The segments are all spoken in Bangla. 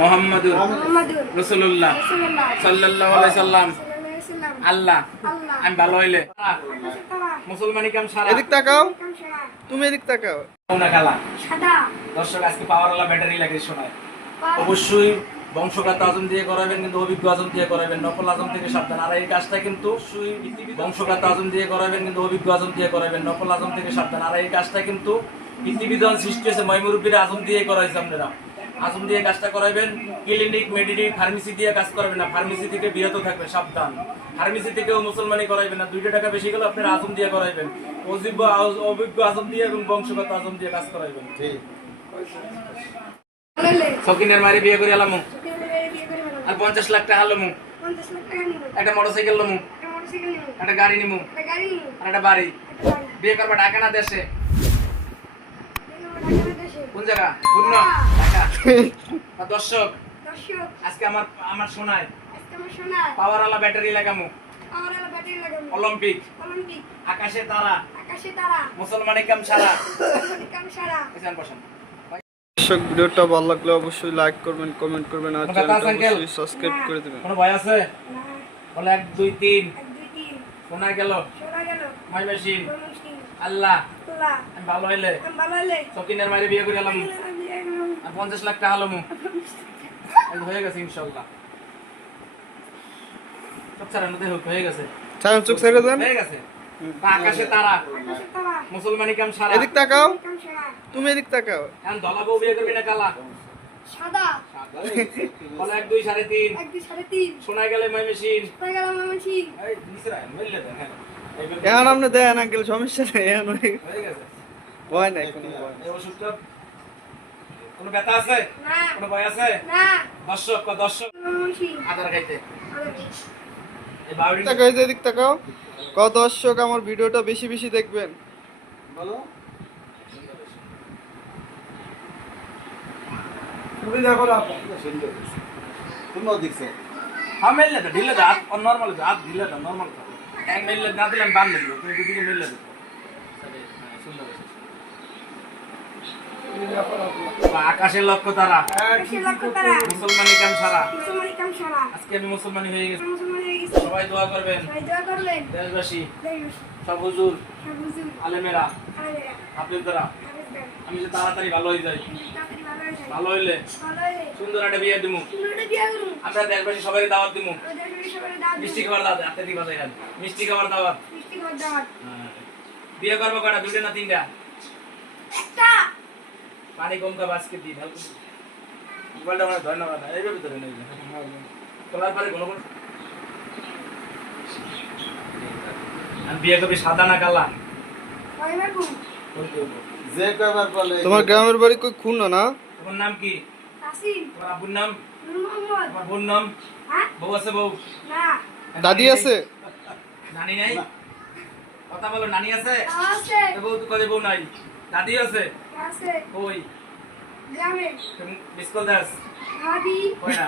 মোহাম্মদুর রসুল্লাহ রাসূলুল্লাহ সাল্লাল্লাহু আলাইহি সাল্লাম। আল্লাহ। আমি ভালো হইলে। মুসলমানি কাম সারা। এদিক তাকাও। তুমি এদিক তাকাও। না খেলা। সাদা। দর্শক আজকে পাওয়ারওয়ালা ব্যাটারি লাগে শোনায়। অবশ্যই বংশগত আজম দিয়ে করাবেন কিন্তু অভিজ্ঞ আজম দিয়ে করাবেন। নকল আজম থেকে সাবধান। আর এই কাজটা কিন্তু বংশগত আজম দিয়ে করাবেন কিন্তু অভিজ্ঞ আজম দিয়ে করাবেন। নকল আজম থেকে সাবধান। আর এই কাজটা কিন্তু পৃথিবী যখন সৃষ্টি হয়েছে। ময়মুরব্বীর আজম দিয়ে করাইছে আপনারা। আজম দিয়ে কাজটা করাবেন ক্লিনিক মেডিনিক ফার্মেসি দিয়ে কাজ করাবেন না। ফার্মেসি থেকে বিরত থাকবেন সাবধান। ফার্মেসি থেকেও মুসলমানি করাইবেন না। দুইটা টাকা বেশি গেলে আপনারা আজম দিয়ে করাইবেন। অযোগ্য অভিজ্ঞ আজম দিয়ে এবং বংশগত আজম দিয়ে কাজ করাইবেন। বললে সকিনের মারি বিয়ে করে এলাম আর পঞ্চাশ লাখ টাকা লমু। 50 লাখ টাকা নিব একটা মোটরসাইকেল লমু। একটা মোটরসাইকেল নিব একটা গাড়ি নিমু। একটা গাড়ি নিব আর একটা বাড়ি। বিয়ে করবা ঢাকা না দেশে? জায়গা পূর্ণ। ঢাকা দর্শক আজকে আমার আমার আমার পাওয়ারওয়ালা ব্যাটারি লাগামু। অলিম্পিক। অলিম্পিক। আকাশে তারা। আকাশে তারা। কাম সারা। বসেন। দর্শক ভিডিওটা ভালো লাগলে অবশ্যই লাইক করবেন কমেন্ট করবেন আর চ্যানেলটা অবশ্যই সাবস্ক্রাইব করে দেবেন। কোনো ভয় আছে? বলে এক দুই তিন। এক দুই তিন। শোনা গেল। শোনা গেল। মাই মেশিন আল্লাহ। ভালো হইলে আমি ভালো হলে সকিনের মারি বিয়ে করে এলাম আমি একদম আর পঞ্চাশ লাখ টাকা লমু হয়ে গেছে ইনশাল্লাহ সব ছাড়া নদী হোক হয়ে গেছে। চোখ ছেড়ে দেন। হয়ে গেছে। আকাশে তারা। মুসলমানি কাম সারা। এদিক তাকাও। তুমি এদিক তাকাও। এখন ধলা বউ বিয়ে করবি না কালা? সাদা। বলে এক দুই সাড়ে তিন। এক দুই সাড়ে তিন। শোনা গেলে মাই মেশিন কোথায় গেলাম আমি ঠিক এই নিচরা মিললে দেন হ্যাঁ। এখন আপনি দেন আঙ্কেল সমস্যা নেই এখন হয়ে গেছে। ভয় নাই কোনো ভয় নাই। এই ওষুধটা কোনো ব্যথা আছে? কোনো ভয় আছে? দর্শক দর্শক? মুশকিল। খাইতে। আরে এই বাউরি তাকাও এই যে এদিক তাকাও। ক দর্শক আমার ভিডিওটা বেশি বেশি দেখবেন। মিললে তো ঢিলে দাঁত নর্মাল দাঁত ঢিলে দাঁত নর্মাল এক মিললে না দিলে আমি বান দেবো তুমি দুদিকে মিললে দেবো। আকাশের লক্ষ্য তারা। মুসলমানি কাম সারা। আজকে আমি মুসলমানি হয়ে গেছি। সবাই দোয়া করবেন। দেশবাসী সব হুজুর আলেমেরা হাফিজরা আমি যে তাড়াতাড়ি ভালো হয়ে যাই। ভালো হইলে সুন্দর একটা বিয়ে দিমু। আমরা দেশবাসী সবাই দাওয়াত দিমু। মিষ্টি খাবার দাওয়াত হাতে দিবা যাই মিষ্টি খাবার দাওয়াত। মিষ্টি খাবার দাওয়াত বিয়ে করব কটা দুটো না তিনটা? একটা। পানি কম খাব আজকে দিন মোবাইলটা মানে ধন্যবাদ এইভাবে ধরে নেই তোলার পরে কোনো কোনো আমি বিয়ে করবি সাদা না কালা? তোমার গ্রামের বাড়ি কই খুন না না? তোমার নাম কি? তোমার আব্বুর নাম? তোমার বোন নাম? হ্যাঁ? বউ আছে বউ? দাদি আছে? নানি নাই? কথা বলো নানি আছে? আছে। বউ তো কলে বউ নাই। দাদি আছে? দাস? কয়টা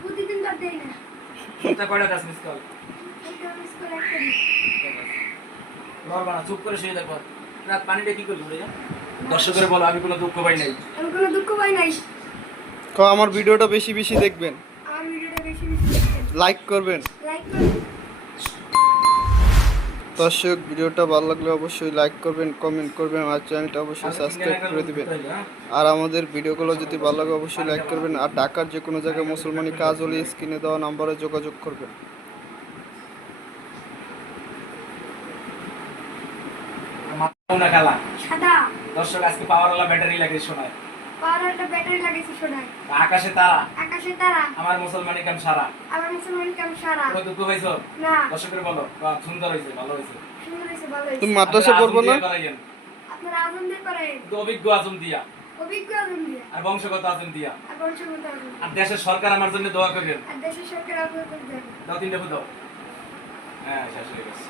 প্রতিদিন না। কয়টা দাস চুপ করে শুয়ে দেখো রাত পানিটা কি করলি ভাইয়া দর্শকের বলো আমি কোনো দুঃখ পাই নাই। আমি কোনো দুঃখ পাই নাই। ক আমার ভিডিওটা বেশি বেশি দেখবেন। আমার ভিডিওটা বেশি বেশি দেখবেন। লাইক করবেন। লাইক করুন দর্শক ভিডিওটা ভালো লাগলে অবশ্যই লাইক করবেন কমেন্ট করবেন আর চ্যানেলটা অবশ্যই সাবস্ক্রাইব করে দিবেন। আর আমাদের ভিডিওগুলো যদি ভালো লাগে অবশ্যই লাইক করবেন আর ঢাকার যে কোনো জায়গায় মুসলমানি কাজ হলে স্ক্রিনে দেওয়া নাম্বারে যোগাযোগ করবেন। খেলা। দর্শক আজকে পাওয়ারওয়ালা ব্যাটারি লাগে শোনায় পাওয়ার একটা ব্যাটারি লাগিয়েছে শোনায় আকাশে তারা। আকাশে তারা। আমার মুসলমানি কাম সারা। আমার মুসলমান কাম সারা। কোনো দুঃখ হয়েছো? না। দর্শকের বলো সুন্দর হয়েছে ভালো হয়েছে। সুন্দর হয়েছে ভালো হয়েছে। তুমি মাদ্রাসা পড়ব না? আপনারা আজম দিয়ে করেন অভিজ্ঞ আজম দিয়া। অভিজ্ঞ আজম দিয়ে। আর বংশগত আজম দিয়া। আর বংশগত আজম আর দেশের সরকার আমার জন্য দোয়া করবেন। আর দেশের সরকার আপনার দেবে দাও তিনটা দাও হ্যাঁ শেষ হয়ে গেছে।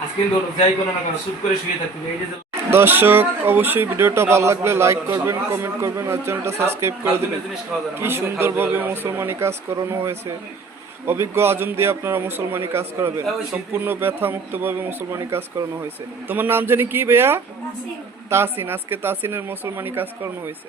আজকে কিন্তু যাই কোনো না কোনো চুপ করে শুয়ে থাকতে এই যে- দর্শক, অবশ্যই ভিডিওটা ভালো লাগলে লাইক করবেন কমেন্ট করবেন আর চ্যানেলটা সাবস্ক্রাইব করে ফালতু দিবেন। জিনিস খাওয়া যায় না। কি সুন্দরভাবে। মুসলমানি কাজ করানো হয়েছে। অভিজ্ঞ আজম দিয়ে আপনারা মুসলমানি কাজ করাবেন। সম্পূর্ণ ব্যথা মুক্তভাবে মুসলমানি কাজ করানো হয়েছে। তোমার নাম জানি কি ভাইয়া? তাসিন আজকে তাসিনের মুসলমানি কাজ করানো হয়েছে।